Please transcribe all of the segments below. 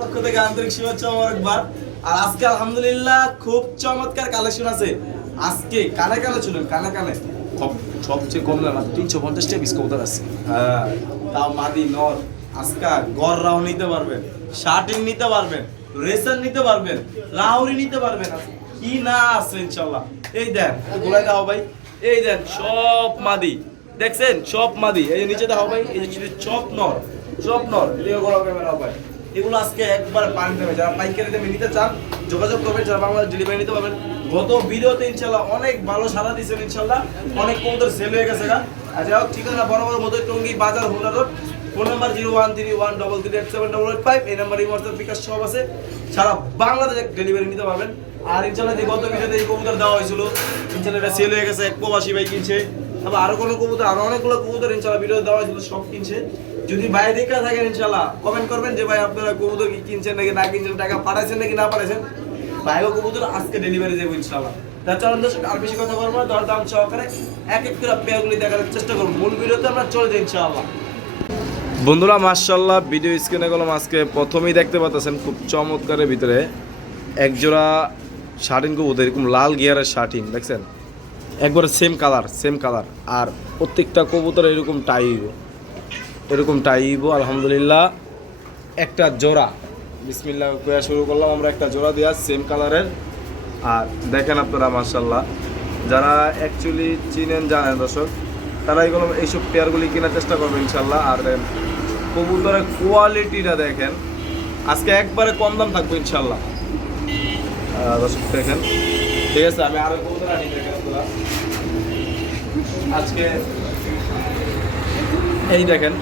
পক্ষ থেকে আন্তরিক শুভেচ্ছা মোবারকবাদ। আর আজকে আলহামদুলিল্লাহ খুব চমৎকার কালেকশন আছে। আজকে কানে কানে চলুন, কানে কানে সবচেয়ে কম দাম 350 টাকা পিস কবুতর আছে। হ্যাঁ, তাও মাদি নর। আজকে গররাও নিতে পারবেন, শার্টিং নিতে পারবেন, রেসার নিতে পারবেন, লাহোরি নিতে পারবেন, কি না আছে ইনশাআল্লাহ। এই দেন গোলাই দাও ভাই, এই দেন সব মাদি দেখছেন, সব মাদি। এই যে নিচে দাও ভাই, এই যে চপ নর, চপ নর, এদিকে গোলাও ক্যামেরা ভাই। এগুলো আজকে একবার পানি দেবে। যারা পাইকারি দামে নিতে চান যোগাযোগ করবেন, যারা বাংলাদেশ ডেলিভারি নিতে পারবেন। গত ভিডিওতে ইনশাআল্লাহ অনেক ভালো সাড়া দিয়েছেন, ইনশাআল্লাহ অনেক কবুতর সেল হয়ে গেছে গা। আর যাই হোক, ঠিকানা বরাবর মধ্যে টঙ্গী বাজার হুন্ডা রোড, ফোন নাম্বার 0131338785। এই নাম্বারে হোয়াটসঅ্যাপ বিকাশ সব আছে, সারা বাংলাদেশে ডেলিভারি নিতে পারবেন। আর ইনশাআল্লাহ যে গত ভিডিওতে এই কবুতর দেওয়া হয়েছিল ইনশাআল্লাহ এটা সেল হয়ে গেছে, এক প্রবাসী ভাই কিনছে। আবার আরো কোনো কবুতর, আরো অনেকগুলো কবুতর ইনশাআল্লাহ ভিডিও দেওয়া হয়েছিল, সব কিনছে। যদি ভাই দেখা থাকেন ইনশাআল্লাহ কমেন্ট করবেন যে ভাই আপনারা কবুতর কি কিনছেন নাকি না কিনছেন, টাকা পাঠাইছেন নাকি না পাঠাইছেন। ভাইও কবুতর আজকে ডেলিভারি দেবো ইনশাআল্লাহ। তার চলুন দর্শক, আর বেশি কথা বলবো না, দরদাম সহকারে এক এক করে পেয়ারগুলি দেখার চেষ্টা করবো। মূল ভিডিওতে আমরা চলে যাই ইনশাআল্লাহ। বন্ধুরা মাশাআল্লাহ, ভিডিও স্ক্রিনে গেলাম। আজকে প্রথমেই দেখতে পাচ্ছেন খুব চমৎকারের ভিতরে একজোড়া শার্টিন কবুতর, এরকম লাল গিয়ারের শার্টিন দেখছেন, একবারে সেম কালার। আর প্রত্যেকটা কবুতর এরকম টাইব, আলহামদুলিল্লাহ। একটা জোড়া বিসমিল্লাহ কয়া শুরু করলাম আমরা, একটা জোড়া দেওয়া সেম কালারের। আর দেখেন আপনারা মাশাআল্লাহ, যারা অ্যাকচুয়ালি চিনেন জানেন দর্শক, তারা এইসব পেয়ারগুলি কেনার চেষ্টা করবেন ইনশাআল্লাহ। আর কবুতরের কোয়ালিটিটা দেখেন, আজকে একবারে কম দাম থাকবে ইনশাআল্লাহ দর্শক। দেখেন ঠিক আছে, আমি আরো কবুতর আনি দেখেন আপনারা। আজকে এই দেখেন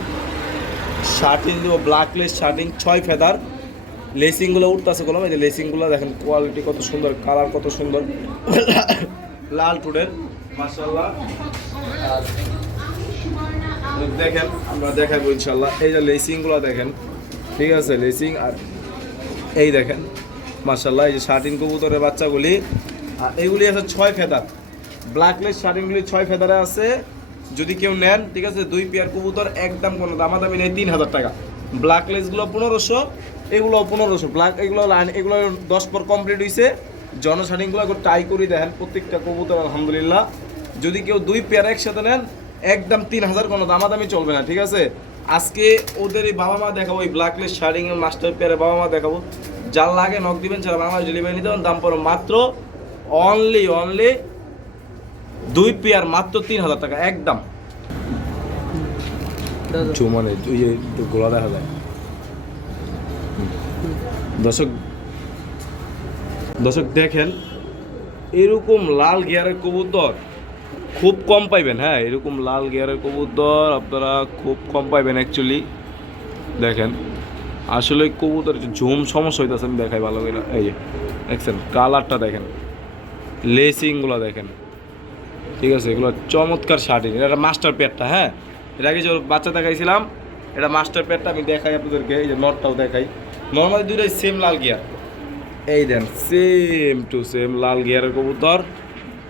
শার্টিং দেবো, ব্ল্যাকলেস শার্টিং, 6 ফেদার, লেসিংগুলো উঠতেছে কলম। এই যে লেসিংগুলো দেখেন, কোয়ালিটি কত সুন্দর, কালার কত সুন্দর, লাল টুডের মাশাআল্লাহ। আর দেখেন আমরা দেখাবো ইনশাআল্লাহ। এই যে লেসিংগুলো দেখেন, ঠিক আছে লেসিং। আর এই দেখেন মাশাআল্লাহ, এই যে শার্টিং কবুতরের বাচ্চাগুলি, আর এইগুলি আছে 6 ফেদার। ব্ল্যাকলেস শার্টিংগুলি 6 ফেদারে আছে। যদি কেউ নেন ঠিক আছে, 2 পেয়ার কবুতর একদম কোনো দামাদামি নেই, 3000 টাকা। ব্ল্যাকলেসগুলো 1500, এগুলো 1500। এগুলো 10 পর কমপ্লিট হয়েছে। জনশার্টিংগুলো একটু টাই করে দেখেন, প্রত্যেকটা কবুতর আলহামদুলিল্লাহ। যদি কেউ 2 পেয়ার একসাথে নেন একদম 3000, কোনো দামাদামি চলবে না, ঠিক আছে। আজকে ওদেরই বাবা মা দেখাবো, ওই ব্ল্যাকলেস শার্টিংয়ের মাস্টার পেয়ারের বাবা মা দেখাবো। যার লাগে নক দিবেন, যারা বাংলাদেশ ডেলিভারি নিতে পারেন। দাম পড়ো মাত্র অনলি 2 পেয়ার মাত্র 3000 টাকা একদম। মানে গোলা দেখা যায় দর্শক দেখেন, এরকম লাল গিয়ারের কবুতর খুব কম পাইবেন। হ্যাঁ, এরকম লাল গিয়ারের কবুতর আপনারা খুব কম পাইবেন অ্যাকচুয়ালি। দেখেন আসলে কবুতর ঝুম সমস্যা হইতেছে, আমি দেখাই ভালো করে। এই যে দেখছেন কালারটা দেখেন, লেসিংগুলো দেখেন, ঠিক আছে। এগুলো চমৎকার শার্টিং। এটা মাস্টার পেয়ারটা। হ্যাঁ, এর আগে যে বাচ্চা দেখাইছিলাম, এটা মাস্টার পেয়ারটা আমি দেখাই আপনাদেরকে। এই যে নটটাও দেখাই, নর্মালি দুইটাই সেম লাল গিয়ার। এই দেন সেম টু সেম লাল গিয়ারের কবুতর।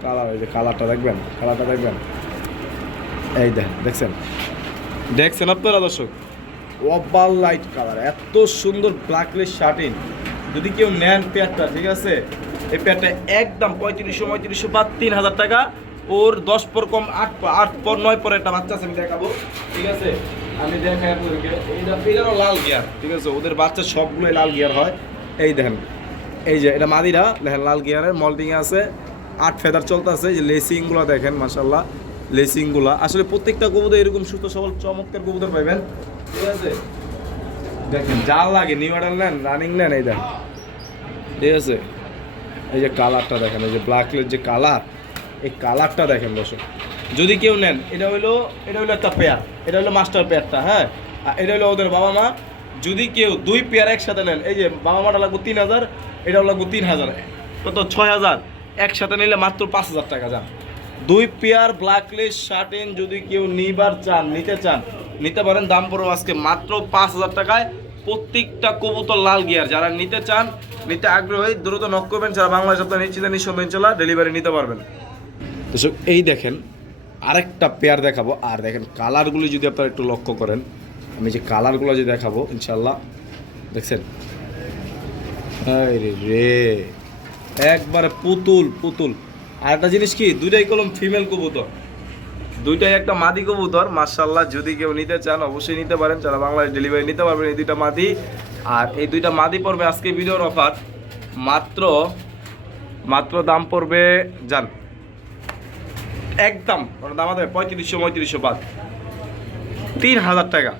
কালার, এই যে কালারটা দেখবেন, এই দেখছেন আপনারা দর্শক, ওভাল লাইট কালার, এত সুন্দর ব্ল্যাকলেস শার্টিং। যদি কেউ নেন পেয়ারটা, ঠিক আছে, এই পেয়ারটা একদম 3500 বা 3000 টাকা। ওর 10 পর কম 8 পর 9 পর একটা বাচ্চা আছে, আমি দেখাবো, ঠিক আছে। আমি দেখাই আপনাদেরকে। এটারও লাল গিয়ার, ঠিক আছে। ওদের বাচ্চা সবগুলোই লাল গিয়ার হয়। এই দেখেন, এই যে এটা মাদিরা দেখেন, লাল গিয়ারের মল্টিং আছে, 8 ফেদার চলতেছে। যে লেসিংগুলো দেখেন মাশাআল্লাহ, লেসিংগুলো আসলে প্রত্যেকটা কবুতর এরকম সুস্থ সবল চমৎকার কবুতর পাইবেন, ঠিক আছে। দেখেন যা লাগে নিউ অর্ডার নেন, রানিং নেন, এই দেখেন, ঠিক আছে। এই যে কালারটা দেখেন, এই যে ব্ল্যাকলের যে কালার, এই কালারটা দেখেন দর্শক। যদি কেউ নেন, এটা হইলো একটা পেয়ার, এটা হলো মাস্টার পেয়ারটা। হ্যাঁ, আর এটা হলো ওদের বাবা মা। যদি কেউ 2 পেয়ার একসাথে নেন, এই যে বাবা মাটা লাগবে 3000, এটাও লাগবে 3000, কত 6000। একসাথে নিলে মাত্র 5000 টাকা যান। 2 পেয়ার ব্ল্যাকলেস শার্টিং যদি কেউ নিতে চান নিতে পারেন। দাম পড়ো আজকে মাত্র 5000 টাকায়। প্রত্যেকটা কবুতর লাল গিয়ার। যারা নিতে চান, নিতে আগ্রহী, দ্রুত নক করবেন। যারা বাংলাদেশ আপনার নিঃসন্দেহে ইনশাআল্লাহ ডেলিভারি নিতে পারবেন। দর্শক এই দেখেন আরেকটা পেয়ার দেখাবো। আর দেখেন কালারগুলি যদি আপনারা একটু লক্ষ্য করেন, আমি যে কালারগুলো যে দেখাবো ইনশাআল্লাহ, দেখছেন আরে রে একবারে পুতুল পুতুল। আর একটা জিনিস কি, দুইটাই কলম ফিমেল কবুতর, দুইটাই একটা মাদি কবুতর মাশাআল্লাহ। যদি কেউ নিতে চান অবশ্যই নিতে পারেন, যারা বাংলাদেশ ডেলিভারি নিতে পারবেন। এই দুইটা মাদি, আর এই দুইটা মাদি পড়বে আজকে ভিডিওর অফার মাত্র মাত্র দাম পড়বে জান একদম দাম আছে 3500 বাদ 3000 টাকা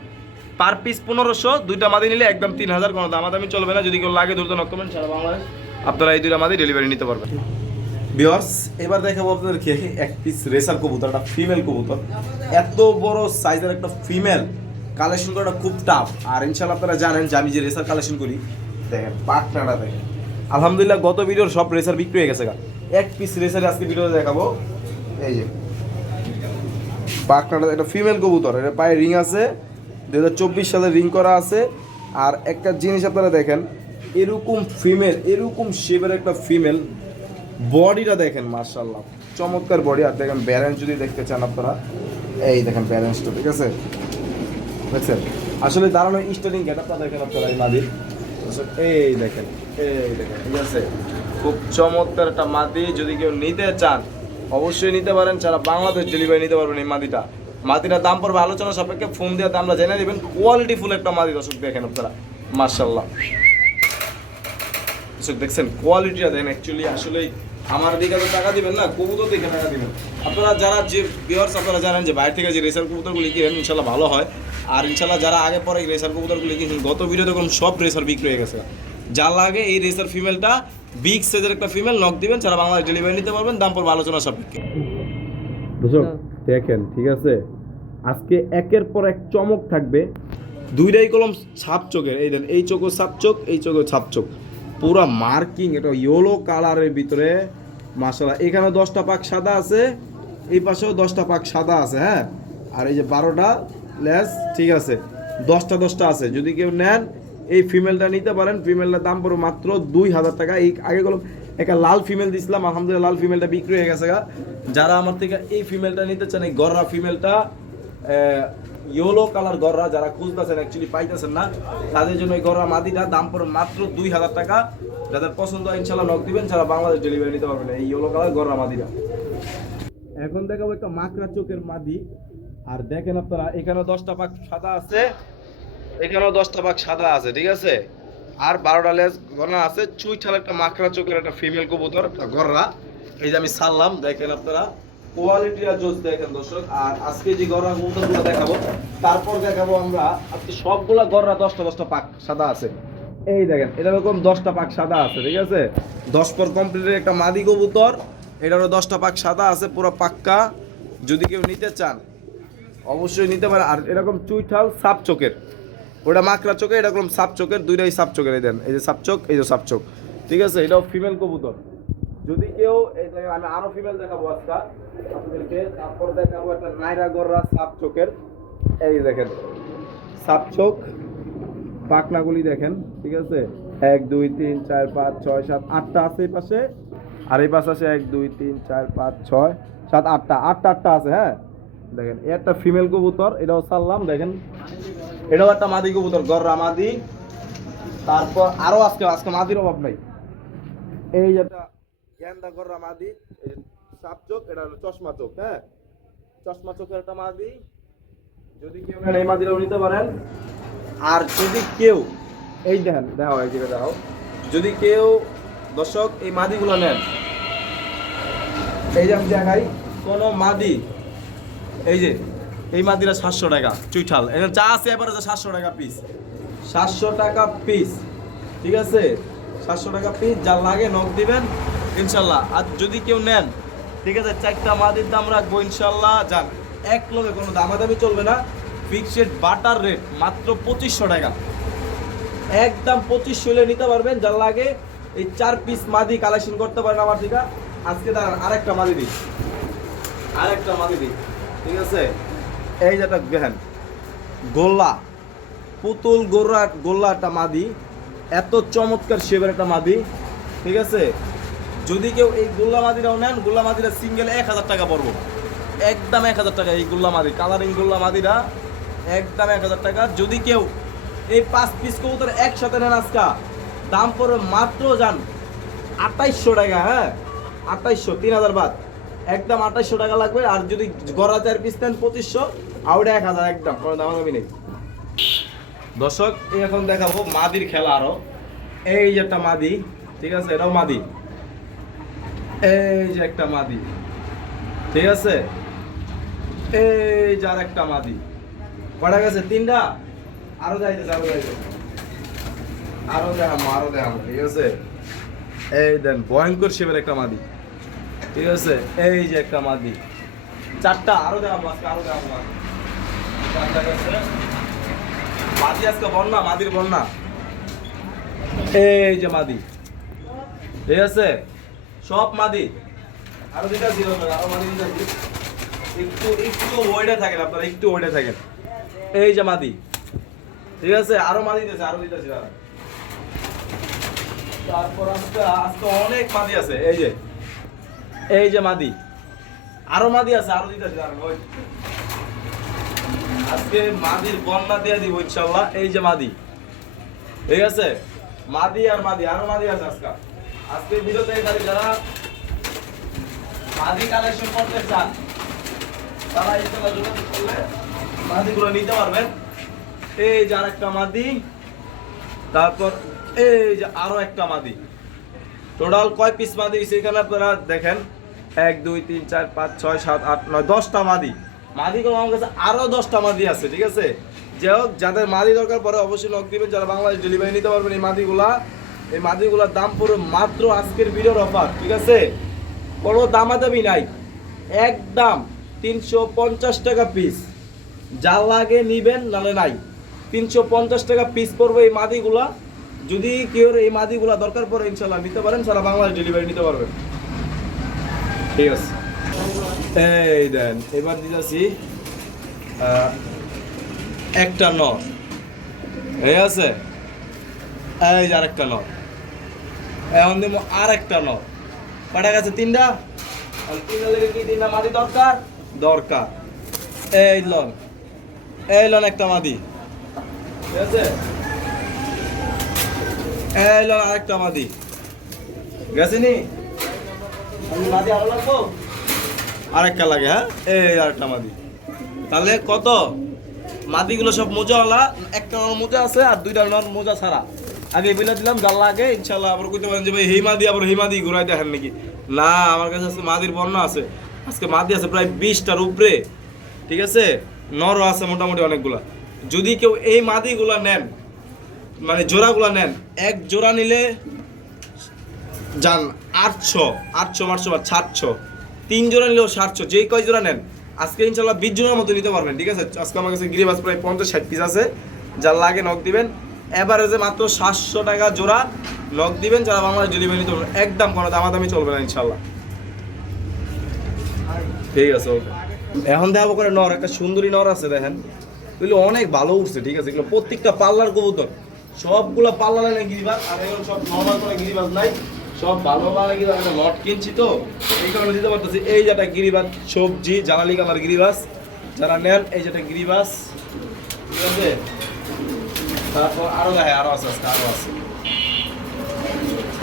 পার পিস 1500। দুইটা মাদি নিলে একদম 3000, কোনো দামাদামি চলবে না। যদি কেউ লাগে দ্রুত নক করবেন, সারা বাংলাদেশ আপনারা এই দুইটা মাদি ডেলিভারি নিতে পারবেন। ভিউয়ার্স এবার দেখাবো আপনাদেরকে এক পিস রেসার কবুতর, একটা ফিমেল কবুতর। এত বড় সাইজের একটা ফিমেল কালেকশন করাটা খুব টাফ। আর ইনশাআল্লাহ আপনারা জানেন যে আমি যে রেসার কালেকশন করি, দেখেন পাকনাটা দেখেন। আলহামদুলিল্লাহ গত ভিডিওর সব রেসার বিক্রি হয়ে গেছে। এক পিস রেসারে আজকে ভিডিও দেখাবো। এই যে পাকনাটা, এটা ফিমেল কবুতর, এটা পায়ে রিং আছে, 2024 সালে রিং করা আছে। আর একটা জিনিস আপনারা দেখেন, এরকম ফিমেল, এরকম শেপের একটা ফিমেল, বডিটা দেখেন মাশাআল্লাহ চমৎকার বডি। আর দেখেন ব্যালেন্স যদি দেখতে চান আপনারা, এই দেখেন ব্যালেন্সটা, ঠিক আছে দেখছেন। আসলে দাঁড়ানো স্টার্টিং গেটআপটা দেখেন আপনারা এই মাদির, এই দেখেন ঠিক আছে, খুব চমৎকার একটা মাদি। যদি কেউ নিতে চান অবশ্যই নিতে পারেন, সারা বাংলাদেশ ডেলিভারি নিতে পারবেন। এই মাদিটার দাম পড়বে আলোচনা সাপেক্ষে, ফোন দিয়ে দামটা জেনে নেবেন। কোয়ালিটি ফুল একটা মাদি দর্শক দেখেন আপনারা মাশাআল্লাহ। দর্শক দেখছেন কোয়ালিটিটা দেখেন, অ্যাকচুয়ালি আসলেই আমার দিকে তো টাকা দিবেন না, কবুতর দিকে টাকা দিবেন আপনারা। যারা যে ভিউয়ার্স আপনারা জানেন যে বাইরে থেকে যে রেসার কবুতরগুলি কিনেন ইনশাল্লাহ ভালো হয়। আর ইনশাল্লাহ যারা আগে পরে এই রেসার কবুতরগুলি কিনেছেন, গত ভিডিও দেখুন সব রেসার বিক্রি হয়ে গেছে। যা লাগে এই রেসার ফিমেলটা বিগ সাইজের একটা ফিমেল নক দিবেন, সারা বাংলাদেশ ডেলিভারি নিতে পারবেন, দাম পড়বে আলোচনা সাপেক্ষে। দর্শক দেখেন ঠিক আছে, আজকে একের পর এক চমক থাকবে। দুইটাই কলম ছাপ চোখের, এই দেন এই চোখও ছাপ চোখ, এই চোখও ছাপ চোখ, পুরা মার্কিং। এটা ইয়েলো কালারের ভিতরে মাশাআল্লাহ। এখানে 10টা পাক সাদা আছে, এই পাশেও 10টা পাক সাদা আছে, হ্যাঁ। আর এই যে 12টা লেস, ঠিক আছে, 10টা আছে। যদি কেউ নেন এই ফিমেলটা নিতে পারেন। ফিমেলটার দাম পড়বে মাত্র 2000 টাকা। এই আগে কলম একটা লাল ফিমেল দিছিলাম, আলহামদুলিল্লাহ লাল ফিমেলটা বিক্রি হয়ে গেছে। যারা আমার থেকে এই ফিমেলটা নিতে চান, এই গররা ফিমেলটা, ইয়েলো কালার গররা যারা খুঁজতেছেন অ্যাকচুয়ালি পাইতেছেন না, তাদের জন্য এই গররা মাদিটা দাম পড়ে মাত্র 2000 টাকা। যাদের পছন্দ হয় ইনশাল্লাহ নক দিবেন, সারা বাংলাদেশ ডেলিভারি নিতে পারবেন এই ইয়েলো কালার গররা মাদিটা। এখন দেখাবো একটা মাকড়া চোখের মাদি। আর দেখেন আপনারা এখানেও 10টা পাক সাদা আছে, এখানেও 10টা পাক সাদা আছে, ঠিক আছে। আর 12টা লেজ গনা আছে। চুইঠাল একটা মাকড়া চোখের একটা ফিমেল কবুতর, একটা গররা। এই যে আমি সারলাম, দেখেন আপনারা কোয়ালিটিটা জোস দেখেন দর্শক। আর আজকে যে গররা কবুতরগুলো দেখাবো, তারপর দেখাবো আমরা আজকে সবগুলা গররা 10টা পাক সাদা আছে। এই দেখেন এটা এরকম 10টা পাক সাদা আছে, ঠিক আছে। 10 পর কমপ্লিটের একটা মাদি কবুতর, এটারও 10টা পাক সাদা আছে পুরো পাক্কা। যদি কেউ নিতে চান অবশ্যই নিতে পারে। আর এরকম চুইঠাল সাপ চোখের, ওটা মাকড়া চোখে, এরকম সাপ চোখের, দুইটাই সাপ চোখের। এই দেন এই যে সাপ চোখ, এই যে সাপ চোখ, ঠিক আছে। এটাও ফিমেল কবুতর। যদি কেউ এই দেখেন, আমি আরো ফিমেল দেখাবো আজকে আপনাদেরকে। তারপর দেখাবো একটা নাইরা গররা সাপ চোখের, এই দেখেন সাপ চোখ, পাকনাগুলি দেখেন, ঠিক আছে। 1 2 3 4 5 6 7 8টা আছে এই পাশে, আর এই পাশে আছে 1 2 3 4 5 6 7 8টা আছে, হ্যাঁ। দেখেন একটা ফিমেল কবুতর, এটাও ছাড়লাম, দেখেন এটাও একটা মাদি কবুতর, গররা মাদি। তারপর আরো আজকে মাদির অভাব নাই। এই যেটা গ্যান্ডা গররা মাদি, এই সাপ চোখ, এটা হলো চশমা চোখ, হ্যাঁ, চশমা চোখের একটা মাদি। যদি কেউ নেন এই মাদিরাও নিতে পারেন। আর যদি কেউ এই দেখেন দেখাও, এই দিকে দেখাও, যদি কেউ দর্শক এই মাদিগুলো নেন, এই যে আমি দেখাই কোনো মাদি, এই যে এই মাদিরা 700 টাকা চুইঠাল, এখানে যা আছে এবারে 700 টাকা পিস, 700 টাকা পিস, ঠিক আছে। 700 টাকা পিস, যা লাগে নক দিবেন ইনশাল্লাহ। আর যদি কেউ নেন, ঠিক আছে, 4টা মাদির দাম রাখবো ইনশাল্লাহ। যান এক লগে কোনো দামাদামি চলবে না, ফিক্সড বাটার রেট মাত্র 2500 টাকা, একদম 2500 হলে নিতে পারবেন। যার লাগে এই 4 পিস মাদি কালেকশন করতে পারেন আমার থেকে। আজকে দাঁড়ান আরেকটা মাদি দিই, ঠিক আছে। এই যেটা দেখেন গোল্লা পুতুল গোল্লা একটা মাদি, এত চমৎকার শেপের একটা মাদি, ঠিক আছে। যদি কেউ এই গোল্লা মাদিরাও নেন, গোল্লা মাদিরা সিঙ্গেল 1000 টাকা পড়বো, একদম 1000 টাকা। এই গোল্লা মাদি কালারিং গোল্লা মাদিরা একদম 1000 টাকা। যদি কেউ এই 5 পিস কবুতর একসাথে নেন আজকা দাম পড়বে মাত্র জান 2800 টাকা। হ্যাঁ 2800, 3000 বাদ, একদম 2800 টাকা লাগবে। আর যদি গড়া 4 পিস নেন 2500, আউটে 1000 একদম, কোনো দামাদামি নেই। দর্শক এখন দেখাবো মাদির খেলা আরো। এই যে একটা মাদি, ঠিক আছে, এটাও মাদি। এই যে একটা মাদি, ঠিক আছে, এই যার একটা মাদি। কটা গেছে? 3টা। আরো যাইতেছে, আরো দেখাবো, ঠিক আছে। এই দেন ভয়ঙ্কর শেপের একটা মাদি, ঠিক আছে। এই যে একটা মাদি, 4টা। আরো দেখাবো আজকে, আরো দেখাবো। 4টা গেছে মাদি আজকে, বন্যা, মাদির বন্যা। এই যে মাদি, ঠিক আছে, সব মাদি। আরো যেটা ছিল, আরো মাদি একটু ওয়েটে থাকেন আপনারা, একটু ওয়েটে থাকেন। এই যে মাদি, ঠিক আছে, আরো মাদি দিতেছে, আরো দিতেছে। তারপর আজকে অনেক মাদি আছে। এই যে মাদি, আরো মাদি আছে, আরো দিতেছে। আজকে মাদির বন্যা দিয়ে দিব ইনশাআল্লাহ। এই যে মাদি, ঠিক আছে, মাদি আর মাদি, আরো মাদি আছে আজকে ভিডিওতে। যারা মাদি কালেকশন করতে চান তারা ইনশাআল্লাহ যোগাযোগ করলে মাদিগুলো নিতে পারবেন। এই যে আরেকটা মাদি, তারপর এই যে আরো একটা মাদি। টোটাল কয় পিস মাদি সেখানে আপনারা দেখেন, 1 2 3 4 5 6 7 8 9 10টা মাদি। মাদিগুলো আমার কাছে আরো 10টা মাদি আছে, ঠিক আছে। যে হোক, যাদের মাদি দরকার পরে অবশ্যই নক দিবেন, যারা বাংলাদেশ ডেলিভারি নিতে পারবেন। এই মাদিগুলার দাম পড়বে মাত্র আজকের ভিডিওর অফার, ঠিক আছে, কোনো দামাদামি নাই, একদম 350 টাকা পিস। যা লাগে নিবেন, নালে নাই। 350 টাকা পিস পড়বে এই মাদিগুলা। যদি কেউ এই মাদিগুলা দরকার পড়ে ইনশাল্লাহ নিতে পারেন, সারা বাংলাদেশ ডেলিভারি নিতে পারবেন, ঠিক আছে। এই দেন এবার দিতেছি একটা নর, এই আছে। এই যে আরেকটা নর, এখন দিব আরেকটা নর। কটা গেছে? 3টা। আর 3টা লেগে কি 3টা মাদি দরকার। এই লন একটা মাদি, ঠিক আছে। এই লন আরেকটা মাদি গেছে নি। মাদি আরো লাগবো, আরেকটা লাগে। হ্যাঁ, এই আরেকটা মাদি। তাহলে কত? মাদিগুলো সব মোজাওয়ালা, একটা মোজা আছে আর 2টা নর মোজা ছাড়া। আগে বলে দিলাম, জানলা আগে ইনশাল্লাহ। আবার কইতে পারেন যে ভাই হিমাদি ঘুরাই দেখেন নাকি? না, আমার কাছে আজকে মাদির বর্ণনা আছে। আজকে মাদি আছে প্রায় 20টার উপরে, ঠিক আছে। নরও আছে মোটামুটি অনেকগুলা। যদি কেউ এই মাদিগুলা নেন, মানে জোড়াগুলা নেন, এক জোড়া নিলে যান 800 বা 700, 3 জোড়া নিলেও 700। যেই কয় জোড়া নেন আজকে ইনশাল্লাহ 20 জোড়ার মতো নিতে পারবেন, ঠিক আছে। আজকে আমার কাছে গিরিবাস প্রায় 50-60 পিস আছে। যার লাগে নক দিবেন। এভারেজে মাত্র 700 টাকা জোড়া। নক দিবেন যারা বাংলাদেশ ডেলিভারি নিতে পারবেন, একদম কোনো দামাদামি চলবে না ইনশাল্লাহ, ঠিক আছে। ওকে, এখন দেখাবো করে নর। একটা সুন্দরী নর আছে, দেখেন, এগুলো অনেক ভালো উঠছে, ঠিক আছে। এগুলো প্রত্যেকটা পাল্লার কবুতর, সবগুলো পাল্লা লাইনে গিরিবাজ। আর এগুলো সব নর্মাল করে গিরিবাজ নাই, সব ভালো ভালো গিরিবাজ। একটা নট কিনছি তো এই কারণে দিতে পারতেছি। এই যেটা গিরিবাজ সবজি জানালি কালার গিরিবাজ, যারা নেন এই যেটা গিরিবাজ, ঠিক আছে। তারপর আরো দেখে, আরো আছে, আরো আছে।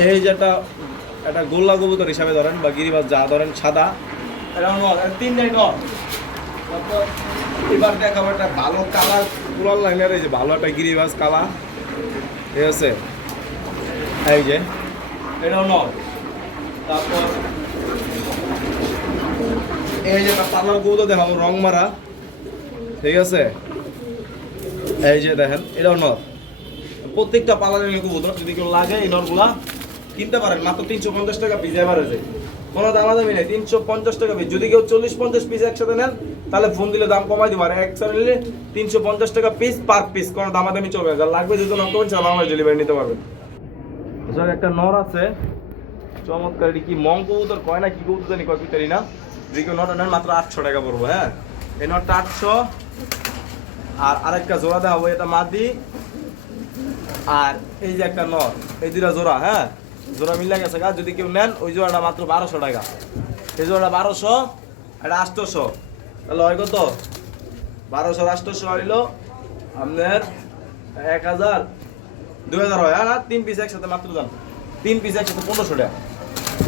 এই যেটা একটা গোল্লা কবুতর হিসাবে ধরেন বা গিরিবাজ যা ধরেন, সাদা, এটা নর, 3টাই নর। তারপর এবার দেখাবো একটা ভালো কালার পুরাল লাইনের, এই যে ভালো একটা গিরিবাজ কালা, ঠিক আছে। এই যে এটাও নর। তারপর এই যে একটা পার্লার কবুতর দেখাবো, রং মারা, ঠিক আছে। এই যে দেখেন, এটাও নর। প্রত্যেকটা পার্লারের কবুতর, যদি কেউ লাগে এই নরগুলা কিনতে পারেন মাত্র 350 টাকা পিস। এভারেজে কোনো দামাদামি নেই, 350 টাকা পিস। যদি কেউ 40-50 পিস একসাথে নেন তাহলে ফোন দিলে দাম কমাই দিব। আর একসাথে নিলে 350 টাকা পিস পার পিস, কোনো দামাদামি চলবে না। যার লাগবে যদি নক করবেন, সারা বাংলাদেশ ডেলিভারি নিতে পারবেন। একটা নর আছে চমৎকার, এটি কি মং কবুতর কয় না কি কবুতর জানি, কয় পিতারি না। যদি কেউ নটা নেন মাত্র 800 টাকা পড়বো। হ্যাঁ, এই নটটা 800। আর আরেকটা জোড়া দেওয়া হবে, এটা মাদি। আর এই যে একটা নর, এই 2টা জোড়া। হ্যাঁ, জোড়া মিলে গেছে গা। যদি কেউ নেন ওই জোড়াটা মাত্র 1200 টাকা। এই জোড়াটা 1200, এটা 800। তাহলে হয় কত? 1200 800 হইল আপনার 1000 2000 হয়। আর 3 পিস একসাথে মাত্র দাম 3 পিস একসাথে 1500 টাকা।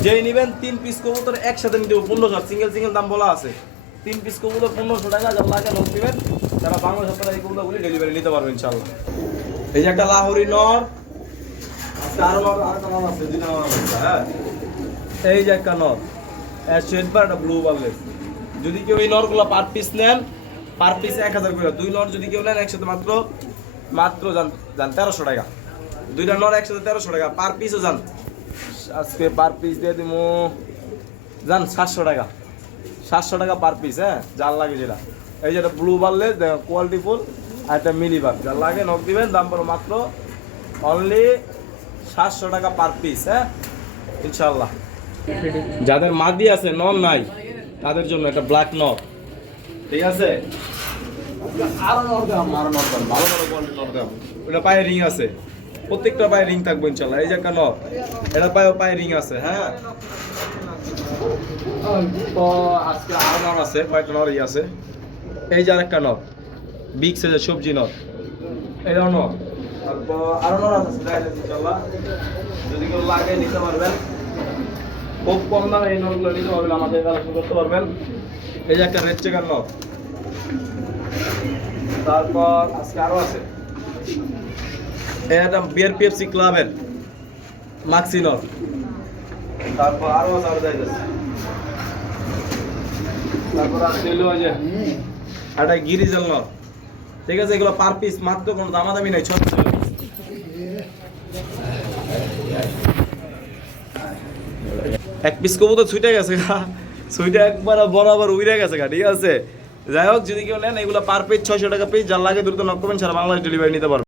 যেই নেবেন 3 পিস কবুতর একসাথে নিতে 1500, সিঙ্গেল সিঙ্গেল দাম বলা আছে। 3 পিস কবুতর 1500 টাকা, যারা লাগে নোট দিবেন, যারা বাংলাদেশ আপনারা এই কবুতরগুলি ডেলিভারি নিতে পারবেন ইনশাআল্লাহ। এই যে একটা লাহোরি নর, আরো নর আছে, দুইটা নর আছে। হ্যাঁ, এই যে একটা নর শেড বার, একটা ব্লু বারলেস। যদি কেউ এই নরগুলো পার পিস নেন, পার পিস 1000 করে। 2 নর যদি কেউ নেন একসাথে মাত্র যান 1300 টাকা। 2টা নর একসাথে 1300 টাকা পার পিসও যান। আজকে পার পিস দিয়ে দিব যান 700 টাকা, 700 টাকা পার পিস। হ্যাঁ, যার লাগে যেটা। এই যে একটা ব্লু বারলেস দেখেন, কোয়ালিটি ফুল। আর একটা মিলি বার, যার লাগে নক দিবেন, দাম পড়ো মাত্র অনলি 700 টাকা পার পিস। হ্যাঁ ইনশাআল্লাহ। যাদের মাদি আছে, নর নাই, তাদের জন্য একটা ব্ল্যাক নর, ঠিক আছে। আরো নর দাম, ভালো ভালো কোয়ালিটির নর দাম। ওটা পায়ে রিং আছে, প্রত্যেকটা পায়ে রিং থাকবে ইনশাআল্লাহ। এই যে একটা নর, এটা পায়ে রিং আছে। হ্যাঁ, তো আজকে আরো নর আছে, কয়েকটা নরই আছে। এই যে আরেকটা নর, বিগ সাইজের সবজি নর, এটাও নর। তারপর আরো নর আছে ইনশাআল্লাহ, যদি কেউ লাগে নিতে পারবেন। খুব কম দামে এই নরগুলো নিতে পারবেন, আমাদের কালেকশন করতে পারবেন। এই যে একটা রেড চেকার নর। তারপর আজকে আরো আছে, এটা বিআরপিএফসি ক্লাবের মাক্সি নর। তারপর আরো আছে, আরো যাইতেছে। তারপর আজকে হলো যে একটা গিরিজাল নর, ঠিক আছে। এগুলো পার পিস মাত্র, কোনো দামাদামি নাই, 600 টাকা। এক পিস কবুতর ছুটে গেছে গা, ছুটে একবার বরাবর উড়ে গেছে গা, ঠিক আছে। যাই হোক, যদি কেউ নেন এগুলো পার পিস 600 টাকা পিস, যার লাগে দ্রুত নক করবেন, সারা বাংলাদেশ ডেলিভারি নিতে পারবেন।